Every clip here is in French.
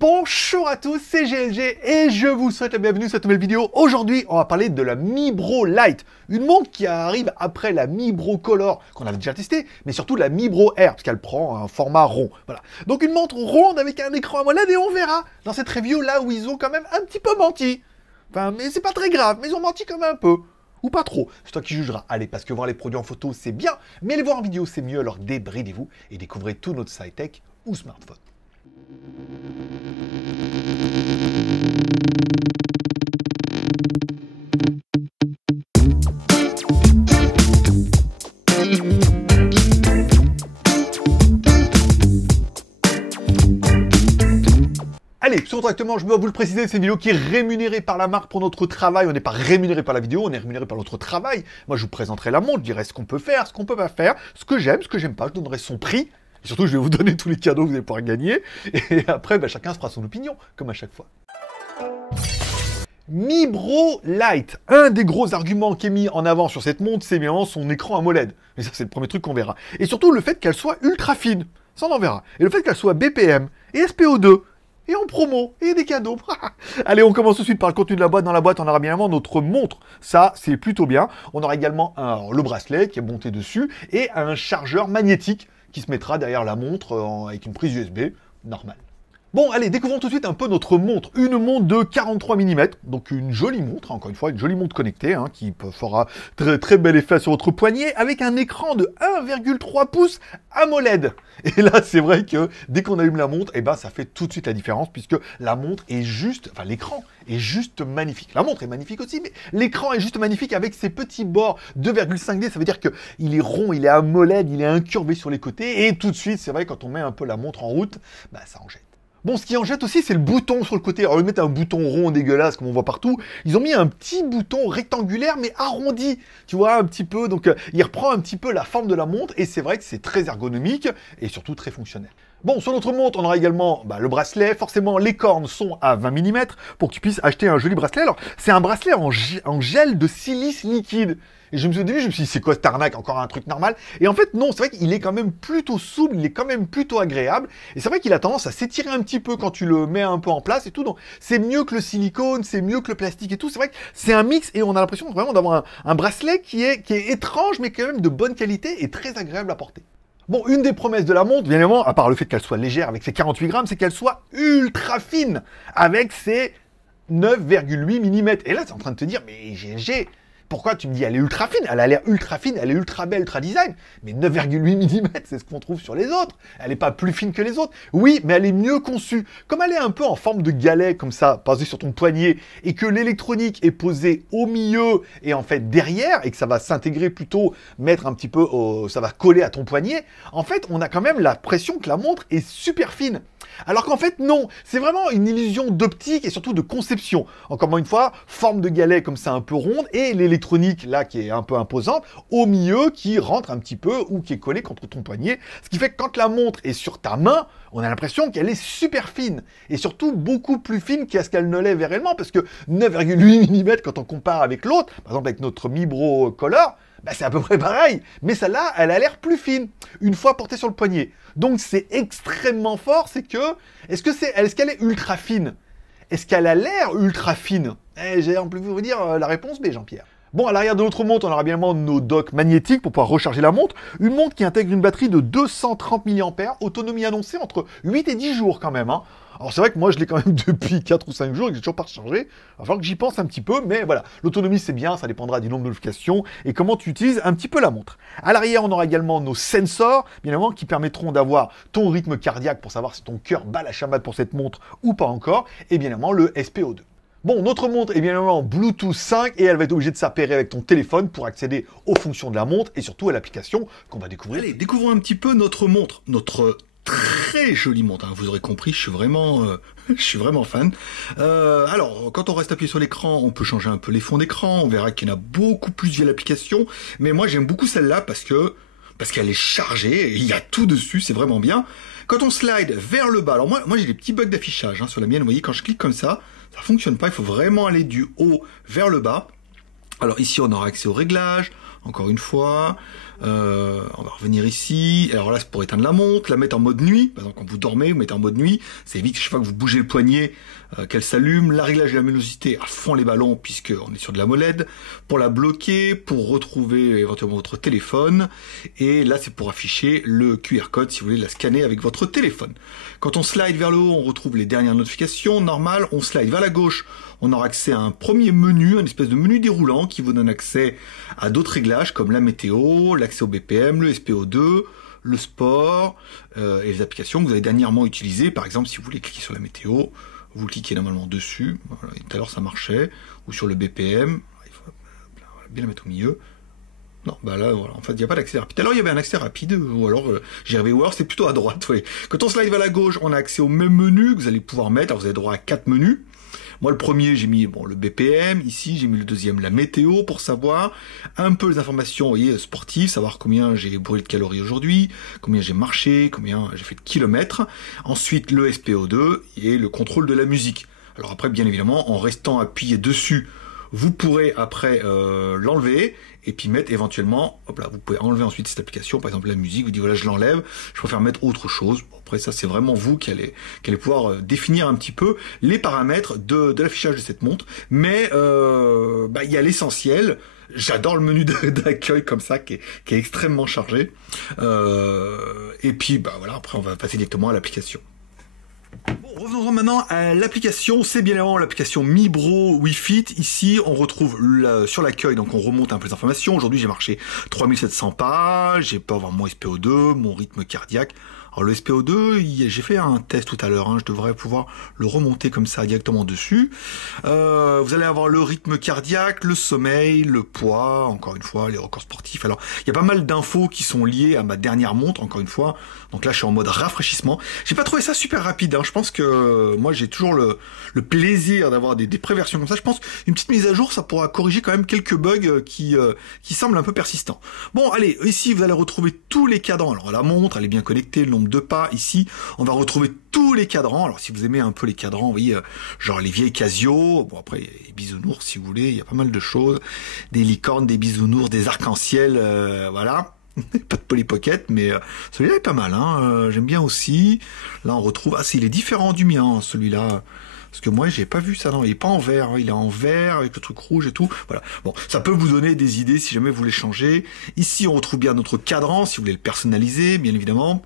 Bonjour à tous, c'est GLG et je vous souhaite la bienvenue sur cette nouvelle vidéo. Aujourd'hui, on va parler de la Mi Bro Lite, une montre qui arrive après la Mi Bro Color qu'on avait déjà testé, mais surtout la Mi Bro Air, parce qu'elle prend un format rond. Voilà. Donc une montre ronde avec un écran AMOLED et on verra dans cette review là où ils ont quand même un petit peu menti. Enfin, mais c'est pas très grave, mais ils ont menti quand même un peu. Ou pas trop, c'est toi qui jugeras. Allez, parce que voir les produits en photo, c'est bien, mais les voir en vidéo, c'est mieux, alors débridez-vous et découvrez tout notre high-tech ou smartphone. Allez, directement, je dois vous le préciser, c'est une vidéo qui est rémunérée par la marque pour notre travail. On n'est pas rémunéré par la vidéo, on est rémunéré par notre travail. Moi, je vous présenterai la montre, je dirai ce qu'on peut faire, ce qu'on peut pas faire, ce que j'aime pas, je donnerai son prix. Et surtout, je vais vous donner tous les cadeaux que vous allez pouvoir gagner. Et après, chacun se fera son opinion, comme à chaque fois. Mi Bro Lite, un des gros arguments qui est mis en avant sur cette montre, c'est bien son écran AMOLED. Et ça, c'est le premier truc qu'on verra. Et surtout, le fait qu'elle soit ultra fine. Ça, on en verra. Et le fait qu'elle soit BPM et SPO2. Et en promo, et des cadeaux. Allez, on commence tout de suite par le contenu de la boîte. Dans la boîte, on aura bien évidemment notre montre. Ça, c'est plutôt bien. On aura également le bracelet qui est monté dessus et un chargeur magnétique qui se mettra derrière la montre avec une prise USB normale. Bon, allez, découvrons tout de suite un peu notre montre. Une montre de 43 mm, donc une jolie montre, encore une fois, une jolie montre connectée, qui fera très bel effet sur votre poignet, avec un écran de 1,3 pouces AMOLED. Et là, c'est vrai que dès qu'on allume la montre, ça fait tout de suite la différence, puisque la montre est juste, enfin l'écran est juste magnifique. La montre est magnifique aussi, mais l'écran est juste magnifique avec ses petits bords 2,5D, ça veut dire qu'il est rond, il est AMOLED, il est incurvé sur les côtés, et tout de suite, c'est vrai, quand on met un peu la montre en route, ça en jette. Bon, ce qui en jette aussi, c'est le bouton sur le côté. Alors, ils mettent un bouton rond dégueulasse, comme on voit partout. Ils ont mis un petit bouton rectangulaire, mais arrondi. Tu vois, un petit peu. Donc, il reprend un petit peu la forme de la montre. Et c'est vrai que c'est très ergonomique et surtout très fonctionnel. Bon, sur notre montre, on aura également le bracelet. Forcément, les cornes sont à 20 mm pour que tu puisses acheter un joli bracelet. Alors, c'est un bracelet en gel de silice liquide. Et je me suis dit, c'est quoi cette arnaque? Encore un truc normal? Et en fait, non, c'est vrai qu'il est quand même plutôt souple, il est quand même plutôt agréable. Et c'est vrai qu'il a tendance à s'étirer un petit peu quand tu le mets un peu en place et tout. Donc, c'est mieux que le silicone, c'est mieux que le plastique et tout. C'est vrai que c'est un mix et on a l'impression vraiment d'avoir un bracelet qui est étrange, mais quand même de bonne qualité et très agréable à porter. Bon, une des promesses de la montre, bien évidemment, à part le fait qu'elle soit légère avec ses 48 grammes, c'est qu'elle soit ultra fine avec ses 9,8 mm. Et là, c'est en train de te dire, mais GLG, pourquoi tu me dis elle est ultra fine? Elle a l'air ultra fine, elle est ultra belle, ultra design. Mais 9,8 mm, c'est ce qu'on trouve sur les autres. Elle n'est pas plus fine que les autres. Oui, mais elle est mieux conçue. Comme elle est un peu en forme de galet, comme ça, posée sur ton poignet, et que l'électronique est posée au milieu et en fait derrière, et que ça va s'intégrer plutôt, mettre un petit peu, ça va coller à ton poignet, en fait, on a quand même l'impression que la montre est super fine. Alors qu'en fait, non, c'est vraiment une illusion d'optique et surtout de conception. Encore une fois, forme de galet comme ça un peu ronde et l'électronique là qui est un peu imposante au milieu qui rentre un petit peu ou qui est collée contre ton poignet. Ce qui fait que quand la montre est sur ta main, on a l'impression qu'elle est super fine et surtout beaucoup plus fine qu'à ce qu'elle ne l'est réellement parce que 9,8 mm quand on compare avec l'autre, par exemple avec notre Mi Bro Color, c'est à peu près pareil, mais celle-là, elle a l'air plus fine, une fois portée sur le poignet. Donc c'est extrêmement fort, c'est que, est-ce qu'elle est ultra fine? Est-ce qu'elle a l'air ultra fine? J'ai envie de vous dire la réponse B, Jean-Pierre. Bon, à l'arrière de notre montre, on aura bien évidemment nos docks magnétiques pour pouvoir recharger la montre. Une montre qui intègre une batterie de 230 mAh, autonomie annoncée entre 8 et 10 jours quand même. Alors c'est vrai que moi je l'ai quand même depuis 4 ou 5 jours et que j'ai toujours pas rechargé. Il va falloir que j'y pense un petit peu, mais voilà. L'autonomie c'est bien, ça dépendra du nombre de notifications et comment tu utilises un petit peu la montre. À l'arrière, on aura également nos sensors, bien évidemment, qui permettront d'avoir ton rythme cardiaque pour savoir si ton cœur bat la chamade pour cette montre ou pas encore. Et bien évidemment, le SPO2. Bon, notre montre est bien évidemment en Bluetooth 5 et elle va être obligée de s'appairer avec ton téléphone pour accéder aux fonctions de la montre et surtout à l'application qu'on va découvrir. Allez, découvrons un petit peu notre montre, notre très jolie montre, vous aurez compris, je suis vraiment fan. Alors, quand on reste appuyé sur l'écran, on peut changer un peu les fonds d'écran, on verra qu'il y en a beaucoup plus via l'application, mais moi j'aime beaucoup celle-là parce qu'elle est chargée, il y a tout dessus, c'est vraiment bien. Quand on slide vers le bas, alors moi j'ai des petits bugs d'affichage sur la mienne, vous voyez, quand je clique comme ça fonctionne pas, il faut vraiment aller du haut vers le bas. Alors ici on aura accès aux réglages, encore une fois, On va revenir ici. Alors là, c'est pour éteindre la montre, la mettre en mode nuit. Par exemple, quand vous dormez, vous mettez en mode nuit. Ça évite chaque fois que vous bougez le poignet, qu'elle s'allume. La réglage de la luminosité à fond les ballons, puisque on est sur de la AMOLED. Pour la bloquer, pour retrouver éventuellement votre téléphone. Et là, c'est pour afficher le QR code si vous voulez la scanner avec votre téléphone. Quand on slide vers le haut, on retrouve les dernières notifications. Normal, on slide vers la gauche. On aura accès à un premier menu, une espèce de menu déroulant qui vous donne accès à d'autres réglages comme la météo, l'accès au BPM, le SPO2, le sport et les applications que vous avez dernièrement utilisées. Par exemple, si vous voulez cliquer sur la météo, vous cliquez normalement dessus. Voilà, tout à l'heure ça marchait. Ou sur le BPM, il faut bien la mettre au milieu. Non, bah là, voilà. En fait, il n'y a pas d'accès rapide. Alors, il y avait un accès rapide, ou alors, j'y arrivais, ou alors c'est plutôt à droite, oui. Quand on slide vers la gauche, on a accès au même menu que vous allez pouvoir mettre. Alors, vous avez droit à 4 menus. Moi, le premier, j'ai mis le BPM. Ici, j'ai mis le deuxième, la météo, pour savoir un peu les informations, vous voyez, sportives, savoir combien j'ai brûlé de calories aujourd'hui, combien j'ai marché, combien j'ai fait de kilomètres. Ensuite, le SPO2 et le contrôle de la musique. Alors après, bien évidemment, en restant appuyé dessus, vous pourrez après l'enlever et puis mettre éventuellement, hop là, vous pouvez enlever ensuite cette application, par exemple la musique, vous dites voilà je l'enlève, je préfère mettre autre chose. Bon, après ça c'est vraiment vous qui allez pouvoir définir un petit peu les paramètres de l'affichage de cette montre, mais il y a l'essentiel. J'adore le menu d'accueil comme ça qui est extrêmement chargé. Et puis voilà, après on va passer directement à l'application. Bon, revenons maintenant à l'application. C'est bien évidemment l'application Mi Bro Wi-Fit. Ici, on retrouve sur l'accueil, donc on remonte un peu les informations. Aujourd'hui, j'ai marché 3700 pas, j'ai pu avoir mon SPO2, mon rythme cardiaque. Alors le SPO2, j'ai fait un test tout à l'heure, je devrais pouvoir le remonter comme ça directement dessus. Vous allez avoir le rythme cardiaque, le sommeil, le poids, encore une fois, les records sportifs. Alors il y a pas mal d'infos qui sont liées à ma dernière montre, encore une fois. Donc là je suis en mode rafraîchissement. J'ai pas trouvé ça super rapide, Je pense que moi j'ai toujours le plaisir d'avoir des préversions comme ça. Je pense qu'une petite mise à jour, ça pourra corriger quand même quelques bugs qui semblent un peu persistants. Bon allez, ici vous allez retrouver tous les cadrans. Alors la montre, elle est bien connectée, le nombre de pas. Ici, on va retrouver tous les cadrans. Alors, si vous aimez un peu les cadrans, vous voyez, genre les vieilles Casio. Bon, après, il y a les bisounours, si vous voulez. Il y a pas mal de choses. Des licornes, des bisounours, des arcs-en-ciel, voilà. Pas de Polly Pocket, mais celui-là est pas mal, j'aime bien aussi. Là, on retrouve... Ah, il est différent du mien, celui-là. Parce que moi, j'ai pas vu ça, non, il est pas en vert, il est en vert avec le truc rouge et tout. Voilà. Bon, ça peut vous donner des idées si jamais vous voulez changer. Ici, on retrouve bien notre cadran, si vous voulez le personnaliser, bien évidemment.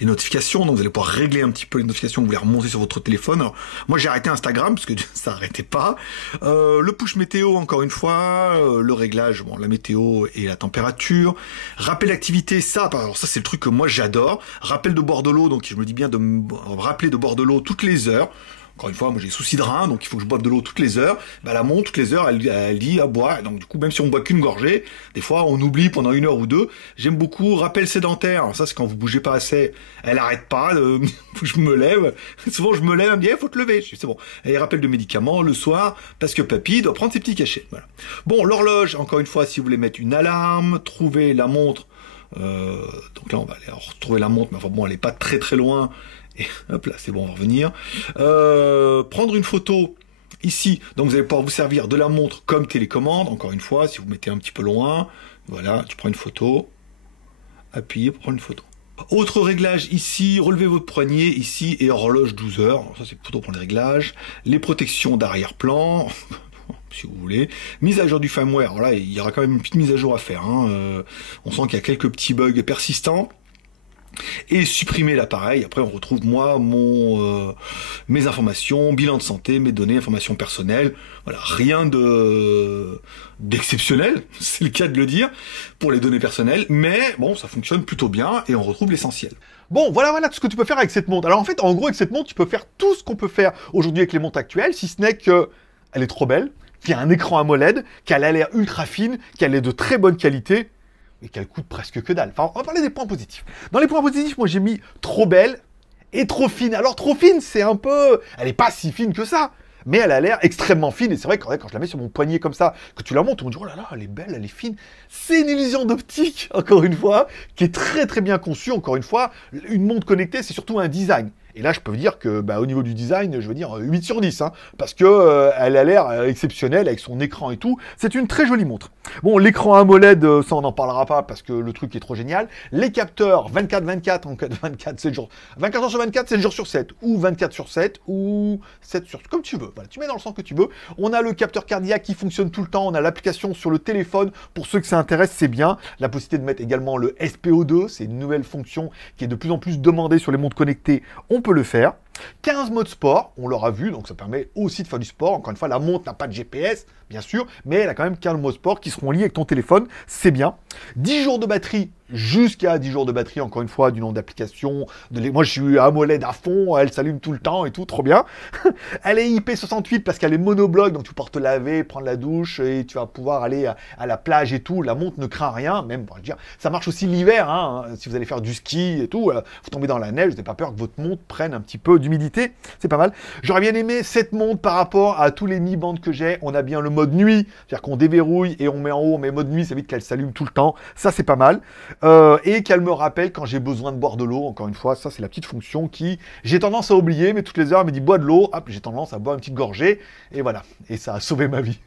Les notifications, donc vous allez pouvoir régler un petit peu les notifications que vous voulez remonter sur votre téléphone. Alors, moi j'ai arrêté Instagram parce que ça n'arrêtait pas. Le push météo, encore une fois, le réglage, la météo et la température. Rappel d'activité, alors ça c'est le truc que moi j'adore. Rappel de boire de l'eau, donc je me dis bien de me rappeler de boire de l'eau toutes les heures. Encore une fois, moi j'ai souci de rein, donc il faut que je boive de l'eau toutes les heures. La montre, toutes les heures, elle dit à boire. Donc du coup, même si on boit qu'une gorgée, des fois on oublie pendant 1 heure ou 2. J'aime beaucoup rappel sédentaire. Alors ça, c'est quand vous bougez pas assez. Elle arrête pas, faut que je me lève. Souvent je me lève, elle me dit faut te lever. Je dis c'est bon. Et rappel de médicaments le soir, parce que papy doit prendre ses petits cachets. Voilà. Bon, l'horloge, encore une fois, si vous voulez mettre une alarme, trouver la montre. Donc là on va aller retrouver la montre, mais enfin bon, elle est pas très très loin. Et hop là, c'est bon, on va revenir. Prendre une photo ici, donc vous allez pouvoir vous servir de la montre comme télécommande. Encore une fois, si vous mettez un petit peu loin, voilà, tu prends une photo, appuyez pour prendre une photo. Autre réglage ici, relevez votre poignet ici et horloge 12 heures. Alors ça c'est plutôt pour les réglages. Les protections d'arrière-plan. Si vous voulez. Mise à jour du firmware. Alors là, il y aura quand même une petite mise à jour à faire. On sent qu'il y a quelques petits bugs persistants. Et supprimer l'appareil. Après, on retrouve moi mes informations, bilan de santé, mes données, informations personnelles. Voilà, rien d'exceptionnel, c'est le cas de le dire, pour les données personnelles. Mais bon, ça fonctionne plutôt bien et on retrouve l'essentiel. Bon, voilà tout ce que tu peux faire avec cette montre. Alors en fait, en gros, avec cette montre, tu peux faire tout ce qu'on peut faire aujourd'hui avec les montres actuelles, si ce n'est que elle est trop belle, qu'il y a un écran AMOLED, qu'elle a l'air ultra fine, qu'elle est de très bonne qualité. Et qu'elle coûte presque que dalle. Enfin, on va parler des points positifs. Dans les points positifs, moi j'ai mis trop belle et trop fine. Alors trop fine, c'est un peu... Elle est pas si fine que ça, mais elle a l'air extrêmement fine. Et c'est vrai que quand je la mets sur mon poignet comme ça, que tu la montes, on me dit « Oh là là, elle est belle, elle est fine ». C'est une illusion d'optique, encore une fois, qui est très très bien conçue. Encore une fois, une montre connectée, c'est surtout un design. Et là, je peux vous dire que, au niveau du design, je veux dire 8 sur 10, hein, parce que elle a l'air exceptionnelle avec son écran et tout. C'est une très jolie montre. Bon, l'écran AMOLED, ça on n'en parlera pas parce que le truc est trop génial. Les capteurs 24/24, en 24, 7 jours, 24 heures sur 24, 7 jours sur 7, ou 24 sur 7, ou 7 sur... comme tu veux. Voilà, tu mets dans le sens que tu veux. On a le capteur cardiaque qui fonctionne tout le temps. On a l'application sur le téléphone. Pour ceux que ça intéresse, c'est bien. La possibilité de mettre également le SPO2, c'est une nouvelle fonction qui est de plus en plus demandée sur les montres connectées. On peut le faire. 15 modes sport, on l'aura vu, donc ça permet aussi de faire du sport. Encore une fois, la montre n'a pas de GPS, bien sûr, mais elle a quand même 15 modes sport qui seront liés avec ton téléphone, c'est bien. 10 jours de batterie, jusqu'à 10 jours de batterie, encore une fois, du nom d'application. Moi, je suis AMOLED à fond, elle s'allume tout le temps et tout, trop bien. Elle est IP68 parce qu'elle est monobloc, donc tu peux te laver, prendre la douche et tu vas pouvoir aller à la plage et tout. La montre ne craint rien, même, pour dire, ça marche aussi l'hiver, hein, si vous allez faire du ski et tout, vous tombez dans la neige, vous n'avez pas peur que votre montre prenne un petit peu d'humidité, c'est pas mal. J'aurais bien aimé cette montre par rapport à tous les Mi Band que j'ai. On a bien le mode nuit, c'est-à-dire qu'on déverrouille et on met en haut, on met mode nuit, ça évite qu'elle s'allume tout le temps. Ça, c'est pas mal. Et qu'elle me rappelle quand j'ai besoin de boire de l'eau. Encore une fois, ça, c'est la petite fonction qui, j'ai tendance à oublier, mais toutes les heures, elle me dit bois de l'eau. Hop, j'ai tendance à boire une petite gorgée. Et voilà. Et ça a sauvé ma vie.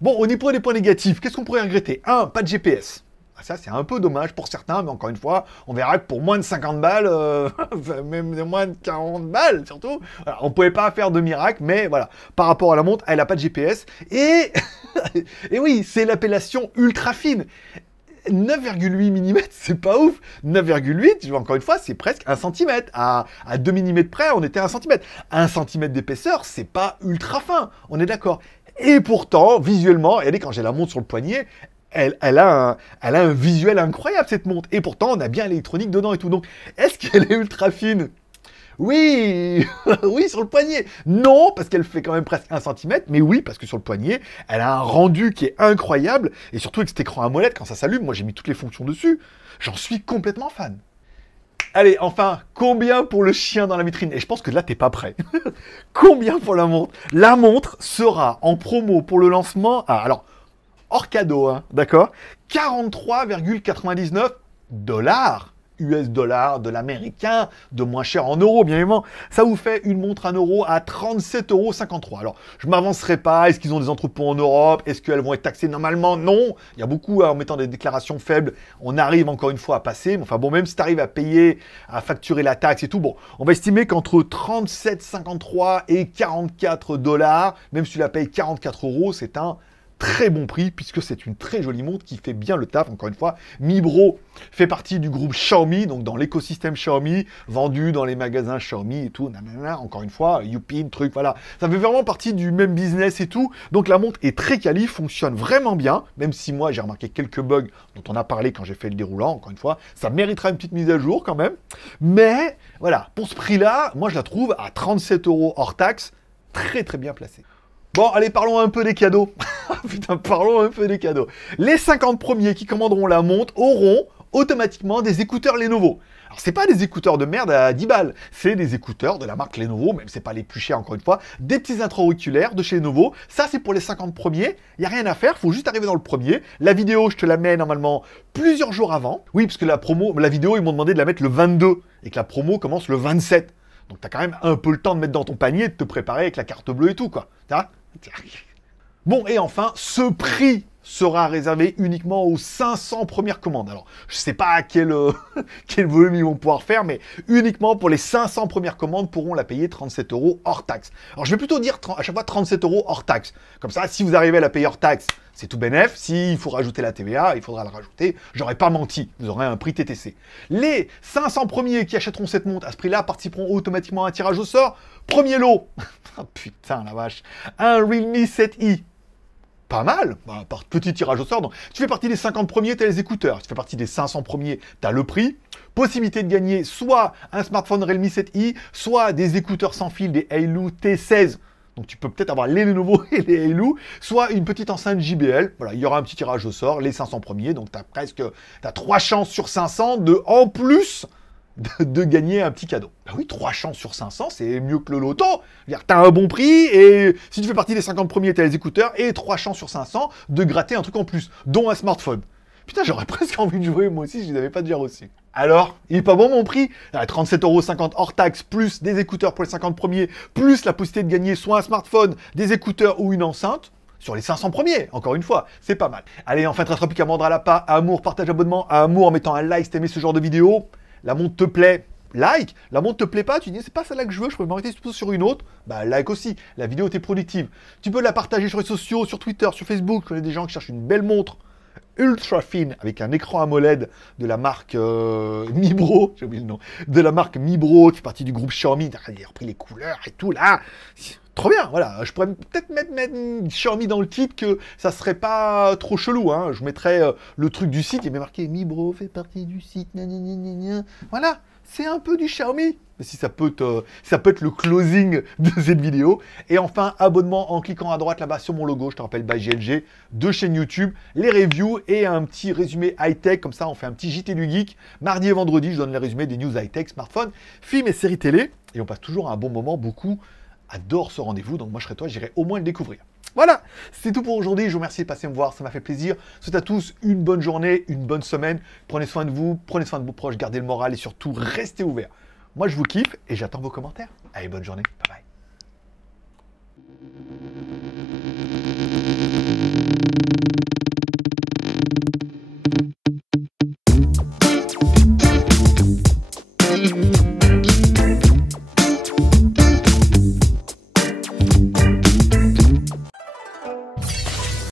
Bon, au niveau des points négatifs, qu'est-ce qu'on pourrait regretter? Un, pas de GPS. Ça, c'est un peu dommage pour certains, mais encore une fois, on verra que pour moins de 50 balles, même moins de 40 balles surtout, voilà, on ne pouvait pas faire de miracle, mais voilà, par rapport à la montre, elle n'a pas de GPS. Et, et oui, c'est l'appellation ultra fine. 9,8 mm, c'est pas ouf. 9,8, encore une fois, c'est presque 1 cm. À 2 mm près, on était à 1 cm. 1 cm d'épaisseur, c'est pas ultra fin, on est d'accord. Et pourtant, visuellement, regardez, quand j'ai la montre sur le poignet, elle a un visuel incroyable, cette montre. Et pourtant, on a bien l'électronique dedans et tout. Donc, est-ce qu'elle est ultra fine? Oui, oui, sur le poignet. Non, parce qu'elle fait quand même presque 1 cm, mais oui, parce que sur le poignet, elle a un rendu qui est incroyable, et surtout avec cet écran AMOLED, quand ça s'allume, moi j'ai mis toutes les fonctions dessus, j'en suis complètement fan. Allez, enfin, combien pour le chien dans la vitrine? Et je pense que là, t'es pas prêt. Combien pour la montre? La montre sera en promo pour le lancement, alors, hors cadeau, hein, d'accord, 43,99 $ US dollars, de l'américain, de moins cher en euros, bien évidemment. Ça vous fait une montre 1 euro à 37,53 €. Alors, je m'avancerai pas. Est-ce qu'ils ont des entrepôts en Europe? Est-ce qu'elles vont être taxées? Normalement, non. Il y a beaucoup, en mettant des déclarations faibles, on arrive encore une fois à passer. Mais enfin bon, même si tu arrives à payer, à facturer la taxe et tout, bon, on va estimer qu'entre 37,53 et 44 $, même si tu la payes 44 €, c'est un très bon prix, puisque c'est une très jolie montre qui fait bien le taf. Encore une fois, Mi Bro fait partie du groupe Xiaomi, donc dans l'écosystème Xiaomi, vendu dans les magasins Xiaomi et tout, nanana, encore une fois, Youpin, truc, voilà. Ça fait vraiment partie du même business et tout, donc la montre est très quali, fonctionne vraiment bien, même si moi j'ai remarqué quelques bugs dont on a parlé quand j'ai fait le déroulant, encore une fois, ça méritera une petite mise à jour quand même, mais voilà, pour ce prix-là, moi je la trouve à 37 € hors taxe, très très bien placée. Bon, allez, parlons un peu des cadeaux. Putain, parlons un peu des cadeaux. Les 50 premiers qui commanderont la montre auront automatiquement des écouteurs Lenovo. Alors, c'est pas des écouteurs de merde à 10 balles, c'est des écouteurs de la marque Lenovo, même c'est pas les plus chers encore une fois, des petits intra-auriculaires de chez Lenovo. Ça, c'est pour les 50 premiers. Il n'y a rien à faire, faut juste arriver dans le premier. La vidéo, je te la mets normalement plusieurs jours avant. Oui, parce que la vidéo, ils m'ont demandé de la mettre le 22 et que la promo commence le 27. Donc, tu as quand même un peu le temps de mettre dans ton panier et de te préparer avec la carte bleue et tout, quoi. Bon, et enfin, ce prix sera réservé uniquement aux 500 premières commandes. Alors, je sais pas quel volume ils vont pouvoir faire, mais uniquement pour les 500 premières commandes pourront la payer 37 € hors taxe. Alors, je vais plutôt dire à chaque fois 37 € hors taxe. Comme ça, si vous arrivez à la payer hors taxe, c'est tout bénef. S'il faut rajouter la TVA, il faudra la rajouter. J'aurais pas menti. Vous aurez un prix TTC. Les 500 premiers qui achèteront cette montre à ce prix-là participeront automatiquement à un tirage au sort. Premier lot. Oh, putain, la vache. Un Realme 7i. Pas mal, par petit tirage au sort. Donc, tu fais partie des 50 premiers, tu as les écouteurs. Tu fais partie des 500 premiers, tu as le prix. Possibilité de gagner soit un smartphone Realme 7i, soit des écouteurs sans fil, des Ailu T16. Donc tu peux peut-être avoir les Lenovo et les Ailu, soit une petite enceinte JBL. Voilà, il y aura un petit tirage au sort, les 500 premiers. Donc tu as 3 chances sur 500 en plus de gagner un petit cadeau. Bah oui, 3 chances sur 500, c'est mieux que le loto. Tu as un bon prix et si tu fais partie des 50 premiers, tu as les écouteurs et 3 chances sur 500 de gratter un truc en plus, dont un smartphone. Putain, j'aurais presque envie de jouer moi aussi si je les avais pas déjà reçus. Alors, il est pas bon mon prix? 37,50 € hors taxe, plus des écouteurs pour les 50 premiers, plus la possibilité de gagner soit un smartphone, des écouteurs ou une enceinte. Sur les 500 premiers, encore une fois, c'est pas mal. Allez, enfin, très plus qu'à mordre à la part. Amour, partage, abonnement. Amour en mettant un like si t'aimais ce genre de vidéo. La montre te plaît, like. La montre te plaît pas, tu dis c'est pas celle-là que je veux, je peux m'arrêter sur une autre. Bah, like aussi. La vidéo t'est productive. Tu peux la partager sur les sociaux, sur Twitter, sur Facebook. Je connais des gens qui cherchent une belle montre ultra fine avec un écran AMOLED de la marque Mibro, j'ai oublié le nom, de la marque Mibro qui fait partie du groupe Xiaomi. Il a repris les couleurs et tout là. Trop bien, voilà. Je pourrais peut-être mettre Xiaomi dans le titre que ça serait pas trop chelou. Hein. Je mettrais le truc du site, il y avait marqué Mibro fait partie du site. Voilà, c'est un peu du Xiaomi. Si ça peut être le closing de cette vidéo. Et enfin, abonnement en cliquant à droite là-bas sur mon logo, je te rappelle, by GLG, deux chaînes YouTube, les reviews et un petit résumé high-tech. Comme ça, on fait un petit JT du Geek. Mardi et vendredi, je donne les résumés des news high-tech, smartphones, films et séries télé. Et on passe toujours un bon moment, beaucoup adore ce rendez-vous, donc moi je serais toi, j'irai au moins le découvrir. Voilà, c'est tout pour aujourd'hui, je vous remercie de passer me voir, ça m'a fait plaisir. Je souhaite à tous une bonne journée, une bonne semaine, prenez soin de vous, prenez soin de vos proches, gardez le moral et surtout restez ouverts. Moi je vous kiffe et j'attends vos commentaires. Allez, bonne journée, bye bye.